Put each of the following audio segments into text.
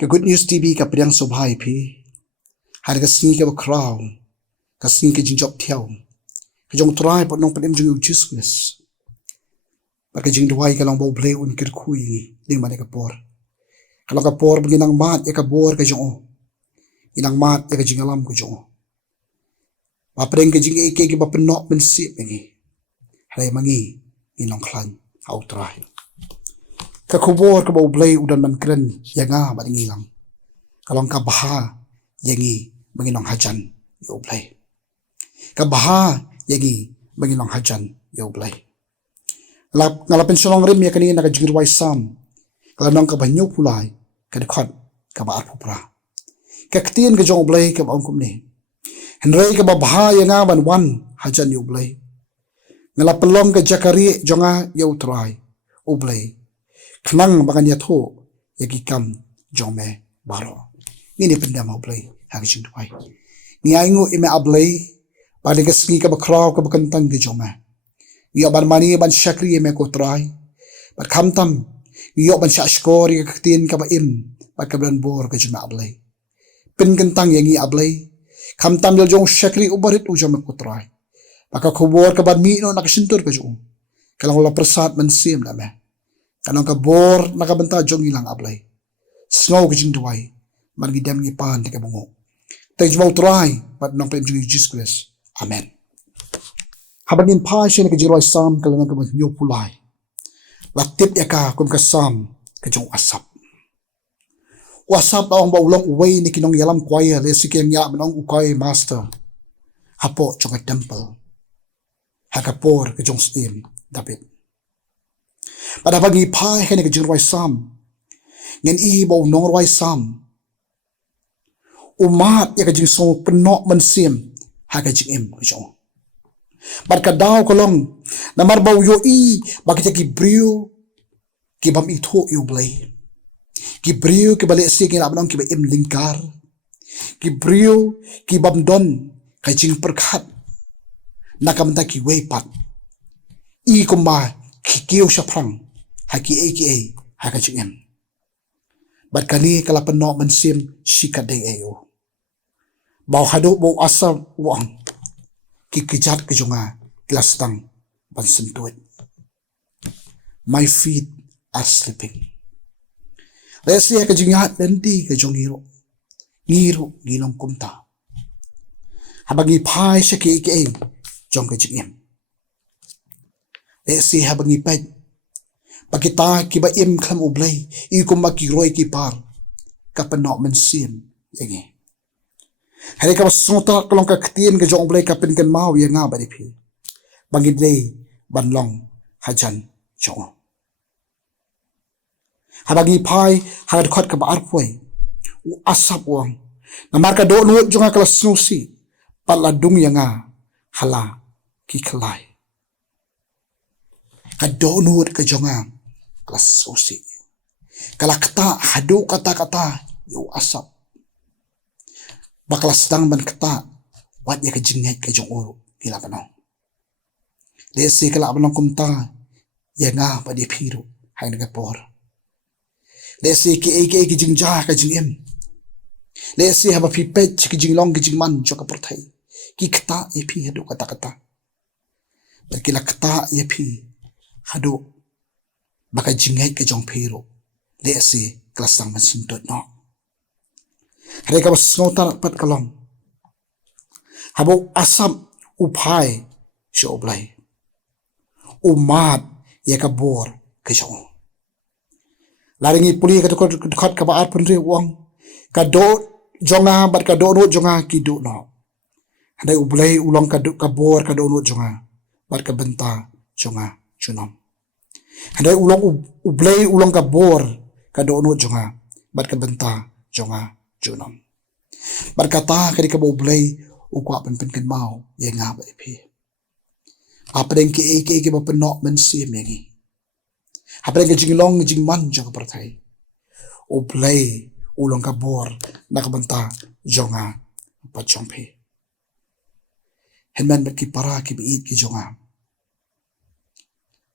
Ka Good News TV ka priang sobhai pi. Hari ka sngi ka bakraw. Ka sngi ka jingjop tiaw. Ka jong try pot nong panim jung U Jisu. Ka jing duwai ka lang U Blei un kirkui ni mane ka por. Kalau ka por beginang mat ya ka bor ka jong. Inang mat ya ka jingalam ka jong. Papreng ka jing ike ki bapenok mynsiem ngi. Hari mangi inong klan au try. Ka kubor ka U Blei udan man kren yanga ba ngilang. Kalong ka baha yangi manginong hajan U Blei. Ka baha yangi manginong hajan U Blei. Ngalapin sulong rim ya kanina ka jingirwai Salm. Kalanong ka banyo pulay ka dekot ka ba arpupra. Ka Ktien ka jong U Blei ka ba kumni. Henry ka ba baha yanga ban wan hajan U Blei. Ngalapelong ka jakari jonga U try U Blei. Khnang bakan yatho yagi kam jong me baro. Ini pendam U Blei hagi jing duai. Ni aingu ime U Blei pada ka sngi ka bakraw ka bakantang di jong me. Yo ban mani ban syakri ime ko try. Bat khamtam yo ban syashkor ka Ktien ka ba im bat ka ban bor ka jong U Blei. Pin kentang yangi U Blei. Khamtam yo jong syakri ubarit u jong me ko try. Maka kubor ka ban mi no nakasintur ka jong. Kalang la persat mynsiem na me. Kanong ka bor nakabenta jong ilang U Blei. Sngaw ka jing duwai. Man gidam ngi pan te ka bungo. Tay jmaw try pat nong pem jing Jesus Christ. Amen. Habangin pa siya na ka jingirwai Salm kalanong ka manyo pulay. Latip ya ka kum ka Salm ka jong asap. Wasap na ang baulong uwei ni kinong yalam kwaya le sikiyang ya manong ukay master. Hapo jong ka temple. Hakapor ka jong sim David. Pada pagi pai ka ni ka jingirwai Salm. Ngin ibaw nongorwai Salm. Umat ya ka jing song penok mynsiem haka jingim ka jong. Bat ka daw kolong namarbaw yo bakit ki briu ki bam itho U Blei. Ki briu ki balik si ki labnong ki ba im lingkar. Ki briu ki bam don ka jing perkhat. Nakamta ki weipat. I kumba ki kiyo syaprang haki aka haka jingim. Bat kani kala penok mynsiem sikat day ayo. Bau hadu bau asam uang. Ki kejat ke jonga kelas tang ban sentuit. My feet are sleeping. Lesi ka jingat nanti ke jong ngiro ginong kumta. Habangi pai siya ki jong ke jingim. Lesi habangi pai. Pakita ki ba im klam U Blei i kumba ki roy ki par kapenok mynsiem yangi. Hari ka sunta kalong ka Ktien ka jong Blei ka pen kan mau ya nga ba di pi. Bangidlei banlong hajan jong. Habagi pai hagad khot ka ba arpoi. U asap uang. Namar ka do nuot jonga kala snusi. Paladung ya nga hala ki kelai. Ka do nuot ka jonga kala snusi. Kala kata hadu kata-kata yu asap. Bakal sedang ban kata wat ya ka jingat ka jong uru gila panong. Lesi kala panong kumta ya nga pa di piru hay nagapor. Lesi ki aka ki jingja ka jingim. Lesi haba pipet ki jinglong ki jingman jo ka portai. Ki kata ya pi hadu kata-kata. Berkila kata ya pi hadu baka jingat ka jong piru. Lesi kelasang mansintut no. Hari ka basngotar pat kalong. Habau asam upai si U Blei. Umat ya ka bor ka jong. Laringi puli ka dekat ka baar penri uang. Ka do jonga bat ka do no jonga ki do no. Handai U Blei ulang ka bor ka do no jonga. Bat ka benta jonga junom. Handai ulang U Blei ulang ka bor ka do no jonga. Bat ka benta jonga junom. Berkata kadi ka U Blei ukwa pen kan mau ya nga ba ipi. Apa deng ki eke ba penok mynsiem yangi. Apa deng jinglong jingman jong pertai. U Blei ulang ka bor nakabenta jonga pa jongpi. Henman bet ki para ki biit ki jonga.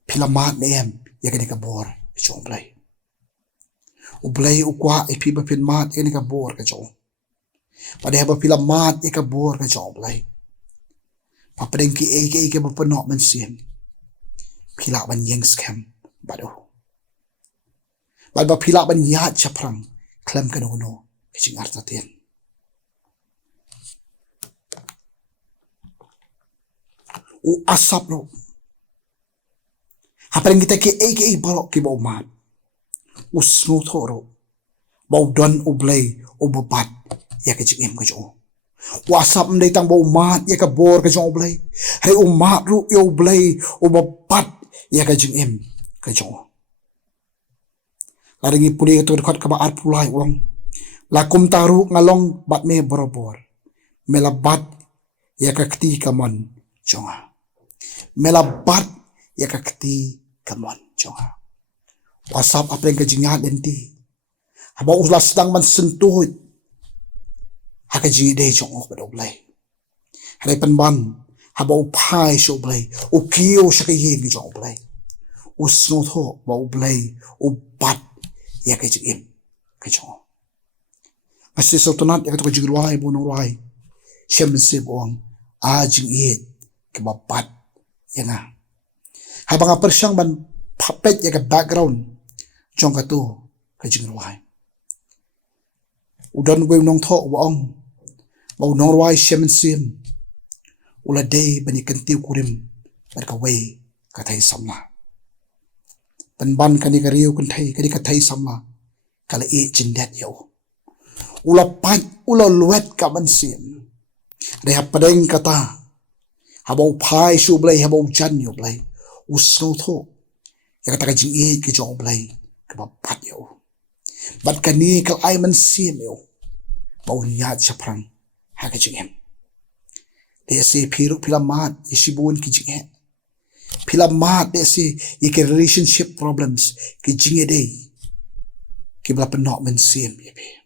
Pilamat nem ya kadi ka bor jong Blei. U Blei u kwa ipi bapin mat ini ka bor ka jong. Pada haba pila mat ika bor ka jong Blei. Papadeng ki eke bapanok mynsiem. Pila ban yeng scam bado. Balba pila ban yat chaprang klem ka no kajing artatin. U asap lo. Hapareng kita ki eke balok ki bau mat. U snutho ro. Bau don u Blei u babat ya kajing ka jong. Wasap mday tang bau mat ya ka bor ka jong Blei. Hai u mat ru ya u Blei u babat ya kajing ka jong. Laringi puli ka tukad ka ba arpulai uang. Lakum taru ngalong bat me borobor. Melabat ya ka kti kamon jonga. Melabat ya ka kti kamon jonga. Wasap apa yang kajingat nanti. Haba ulah sedang mensentuh. Haka jingi deh jong ok pada Blei. Hari penban haba upai syo Blei. Ukiyo siya kayin jong Blei. Usnotho ba Blei ubat ya kajing ka jong. Masih sautunat ya katu kajing ruai bunong ruai. Siya mensib uang ajing iit kebabat ya nga. Haba nga persyang ban papet ya ka background jong katu kajing ruai. Udan gue nong tho waong bau nong ruai siya mensiem. Ula day bani kentiu kurim berkawai katai samla. Penban kani kariu kani katai samla kala e jindet yo. Ula pat ula luet ka mensiem. Reha padeng kata habau pai su Blei habau jan yo Blei. Usno tho ya kata kajing e ke jong Blei kebabat yo. Bat kani kal ai mynsiem yo. Bau niat saprang ha kajing em. Desi piruk pila mat isibun kijing e. Pila mat desi ike relationship problems kijing e day. Kibla penok mynsiem yepe.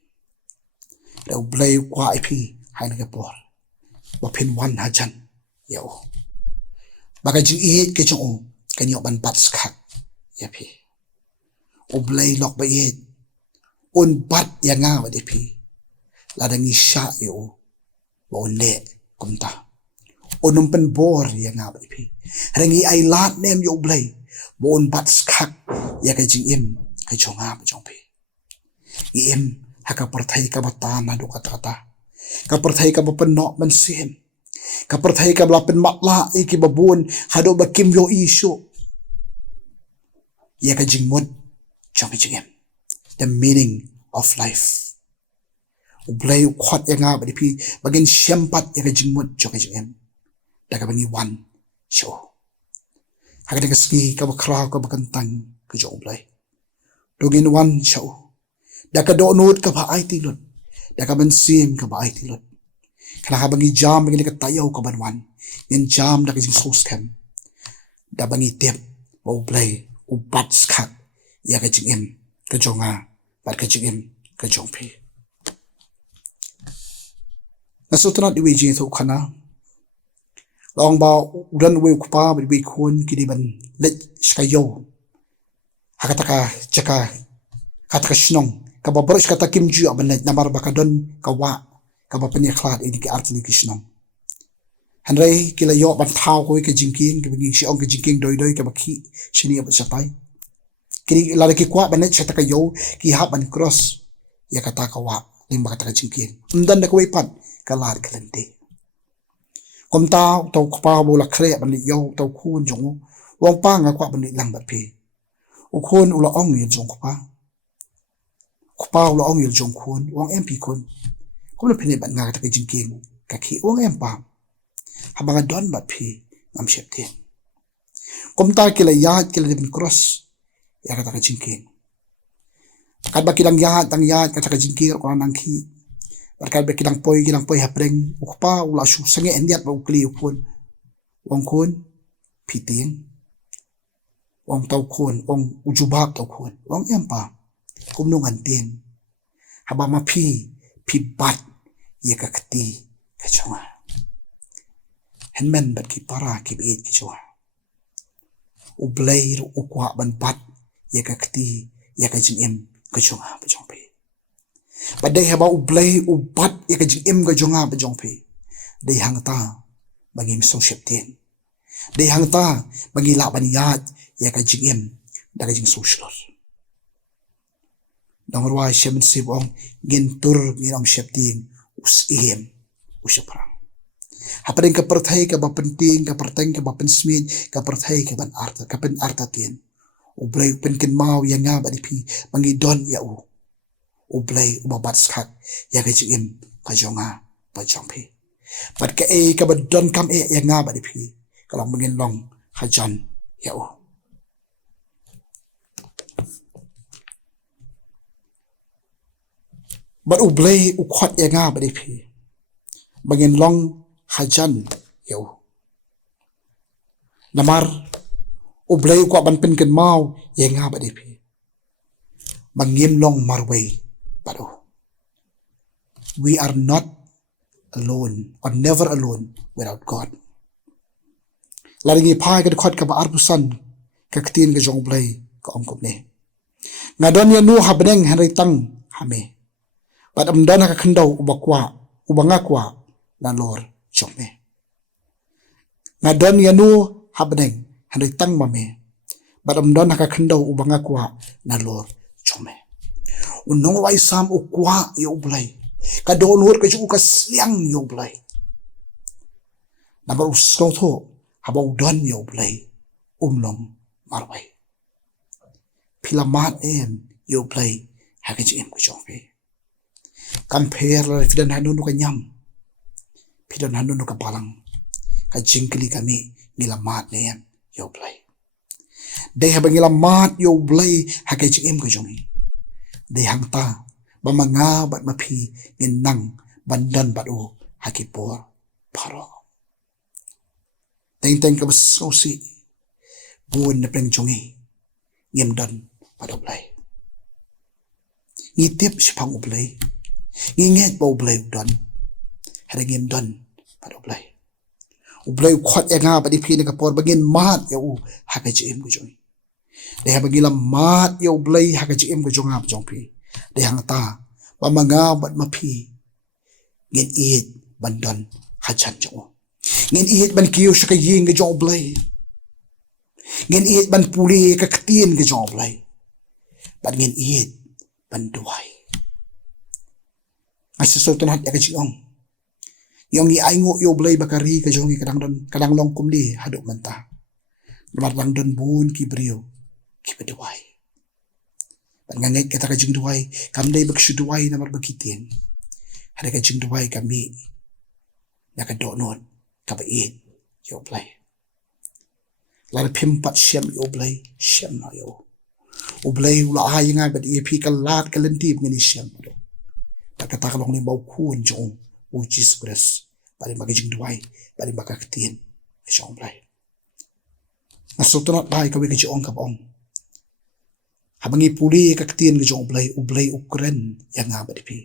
Dau Blei kwa ipi hai nagapor. Wapin wan hajan yo. Baka jing e ke jong kanyok ban bat skak yepe. U Blei lok ba e. Un bat yang nga wa depi. Ladang isya yo. Wa le kumta. Unum pen bor yang nga wa depi. Rangi ay lat nem yo Blei. Wa un bat skak ya ka jing im ka jong nga ba jong pi. Im haka perthai ka batana do kata-kata. Ka perthai ka bapenok mynsiem. Ka perthai ka belapen makla iki babun hado bakim yo isu. Ya ka jing mod jong jing im. The meaning of life. U Blei u kwat yang nga badipi bagin syempat ya ka jingmut jo ka jingem. Daga bani wan show. Haka daga ski ka bakraw ka bakantang ka jo U Blei. Dogin wan show. Daga doonut ka ba ay tilot. Daga mynsiem ka ba ay tilot. Kana ka bangi jam bagin ka tayaw ka banwan. Yan jam daga jing soskem. Da bangi tip ba U Blei u bat skak ya ka jingem ka jo nga. Bat ka jingem ka jong pi. Nasutunat iwei Jisu kana. Long ba udan we kupa bi kun kidiban let skayo. Hakataka chaka kataka shnong ka babrosh kata kimju abanet namar bakadon kawa ka bapani khlat ini ki artni kishnong. Hanrei kila yo ban thau ko ke jingking ke bingi si ong ke jingking doi ka bakhi shini ab sapai. Kini la ki kwa banet chataka yo ki hab ban cross ya kata kawa limba kata jingking. Undan da ko pat kalar kalente. Kom tao tau kpa bola kre ban li yo tau khun jong wong pa nga kwa ban li lang bat pe. U khun ula ong yel jong kpa. Kpa ula ong yel jong khun wong MP khun. Kom na pini ban nga ta ke jingking ka ki wong empa. Habanga don bat pe ngam shepte. Kom ta kila yat kila bin cross ya ka ta ke jingking. Kat ba kilang yat tang yat ka ta ke jingking ko nang ki. Barkal be kilang poi hapreng ukpa ula su sange endiat ba ukli ukun wong kun piting wong tau kun wong ujubak tau kun wong empa kumno ngantin haba ma pi bat ye ka kti ka chunga henmen bat ki para ki be ki chunga U Blei ru ukwa ban bat ye ka kti ye ka jingim ka jonga ba jong pe ba dei haba U Blei U bat ya ka jingim ka jonga ba jong pe dei hang ta bangi misong shepten dei hang ta bangi la ban yat ya ka jingim da ka jing social dangwa shemen sibong gintur ngiram sheptin usiem usaprang haparing ka perthai ka ba penting ka perteng ka ba pensmin ka perthai ka ban arta ka pen arta tien U Blei pen ken mau ya nga ba di pi bangi don ya U Blei U babat skak ya ka jingim ka jonga ba jongpi bat ka ka ba don kam ya nga ba di pi kalong mengin long hajan ya bat U Blei U khwat ya nga ba di pi bangin long hajan ya namar U Blei kwa ban pen ken mau ya nga ba di pi bangim long marway bado we are not alone or never alone without God laringi phai ka khot ka ba arbusan ka ktien ka jong Blei ka kop ne ngadon ya nu habneng hanrai tang hame bat amdan ka khandau ubakwa ubanga kwa na lor chome ngadon ya nu habneng hanrai tang mame bat amdan ka khandau ubanga kwa na lor chome unong wai sam ukwa ya U Blei ka don hur ka ju ka siang ya U Blei nabar usno tho haba udon ya U Blei umlong marwai pilamat ya U Blei hakaj em ko chongpe compare la fidan hanu ka nyam fidan hanu ka balang ka jingkli kami nilamat ya U Blei dei haba nilamat ya U Blei hakaj em ko jongi dei hangta bamanga bat mapi nginang bandan batu hakipor paro teng ka besosi bun na peng jongi ngimdan batu Blei ngitip sipang U Blei nginget ba U Blei don hada ngimdan batu Blei U Blei khot ya nga ba di phi ka por bagin mat ya U hakaj em ko jongi dei haba gilam mat ya U Blei hakaj em ko jonga jong pi dei hangta bamanga bat mapi ngin it bandan hajan jong ngin it ban kiyo shaka ying ga jong Blei ngin it ban puli ka ktien ga jong Blei ban ngin it ban duai asi sultan hat ya ka jong yong i aingo yo Blei bakari ka jong kadang long kumdi haduk menta lamar lang don bun ki brio ki beduai Pangangai kata ka jing duai kamdai baksu duai namar bakitien hada ka jing duai kami naka donon ka bait yo Blei lar pimpat siam yo Blei siam na yo U Blei ula ai nga bat EP ka lat ka lentip ngani siam do ta ka long ni bau kun jong U Jisu Khrist bali maka jing duai bali maka ktien jong Blei nasutuna bai ka wi ka jong ka bong habangi puli ka ktien ka jong U Blei ukren yang nga ba di pi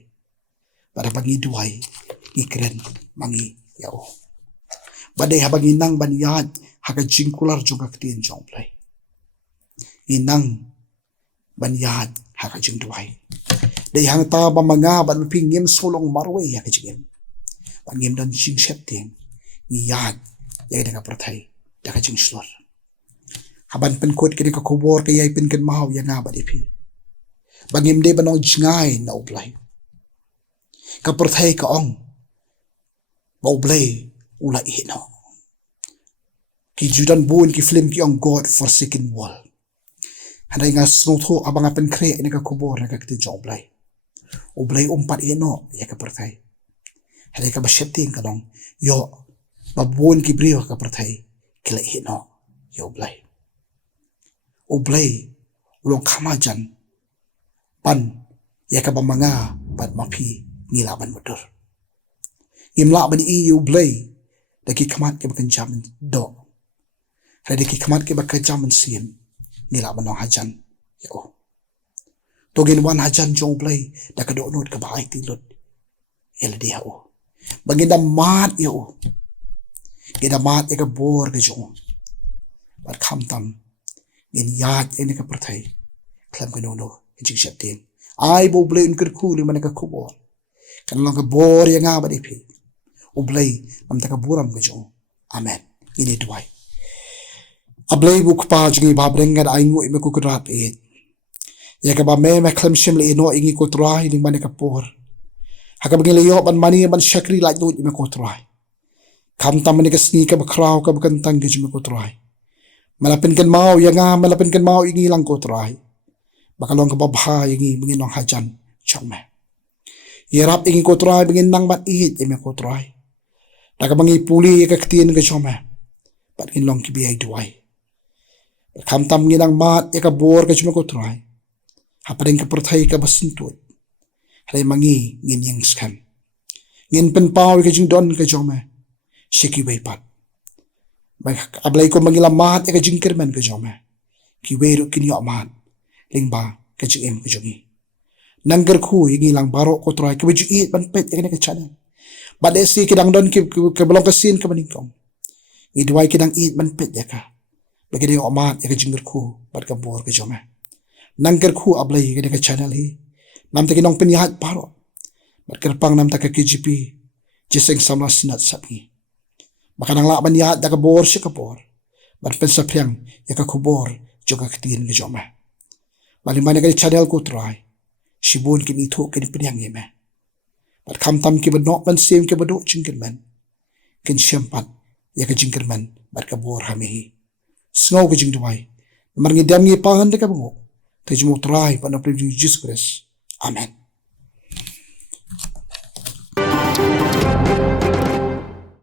para bangi duai ikren mangi yao badai habangi nang ban yad haka jingkular jong ka ktien jong Blei inang ban yad haka jing duai dei hang ta ba manga ban pingim solong marwe ya ka jingim bangim dan jing septeng ni yad ya ka prathai da ka jing slor haban pen kot kini ka kubor ka yai pen ken mau ya nga ba di pi bangim de banong jingai na U Blei ka perthai ka ong ba U Blei ula ino ki judan bun ki film ki ong God forsaken world handai nga snotho abanga pen kre ni ka kubor na ka kti jong Blei U Blei umpat ino ya ka perthai handai ka basheting ka dong yo babun ki brio ka perthai kila ino ya U Blei U Blei ulong kamajan pan ya ka bamanga bat mapi ngilaban mudur ngimla ban U Blei daki kamat ke bakan jaman do daki kamat ke bakan jaman sim ngilaban no hajan yo togin wan hajan jong Blei da ka do not ka ba ai tilot el dia o baginda mat yo gida mat ya ka bor ke jong bat kham tam in yad ini ka perthai klam ka no jing septeng Ai bo blei un kerku li mana ka kubor. Kan long ka bor yang ngaba di pi. U blei nam ta ka buram ka jong. Amen. Ini duai. Ablei bu kpa jingi ba brenga ai ngu me ku kurat e. Ya ka ba me klem shim le no ingi ko trai ning mana ka por. Haka bagi le yo ban mani ban shakri like do me ko trai. Kam tam ni ka sngi ka ba kraw ka ba kan tang ke me ko trai. Malapin kan mau yang malapin kan mau ingi lang ko trai. Bakalong ka babha ingi bingin nong hajan chong me. Iarap ingi ko trai bingin nang bat ihit me ko trai. Daga bangi puli Ka Ktien ka chong me. Bat in long ki bi ai duai. Kam tam nginang mat ka bor ka chme ko trai. Haparing ka perthai ka basintut. Hai mangi ngin yang skam. Ngin pen pau ka jing don ka chong me. Shiki wei pat. Ablay ko mangila mat ka jing kermen ka chong me. Ki wei ru kin yo mat. Lingba ka jingim ka jongi. Nangger khu ingi lang baro ko trai ka baju eat ban pet ka channel. Bade si kidang don ki belong ka sin ka maningkong. Idwai kidang eat ban pet ya ka. Bagi dia omat ya ka jingger khu bat ka bor ka jome. Nangger khu ablay ka channel hi. Nam ta kinong penyahat baro. Bat kerpang nam ta ka K.J.P. Jiseng sama Synod Sepngi. Baka nang lakban yahat da ka bor siya ka bor. Bat pensapriang ya ka kubor jo Ka Ktien ka jome. Balimana ka channel ko try. Shibun kini thu kini penyang yeme. Bat kam tam ki badok mynsiem ki badok jingirman. Kin syempat ya ka jingirman bat ka bor hamihi. Sngaw ka jingduai. Namar ngidam ngi pahan da ka bango. Tajumo try pa na U Jisu Khrist. Amen.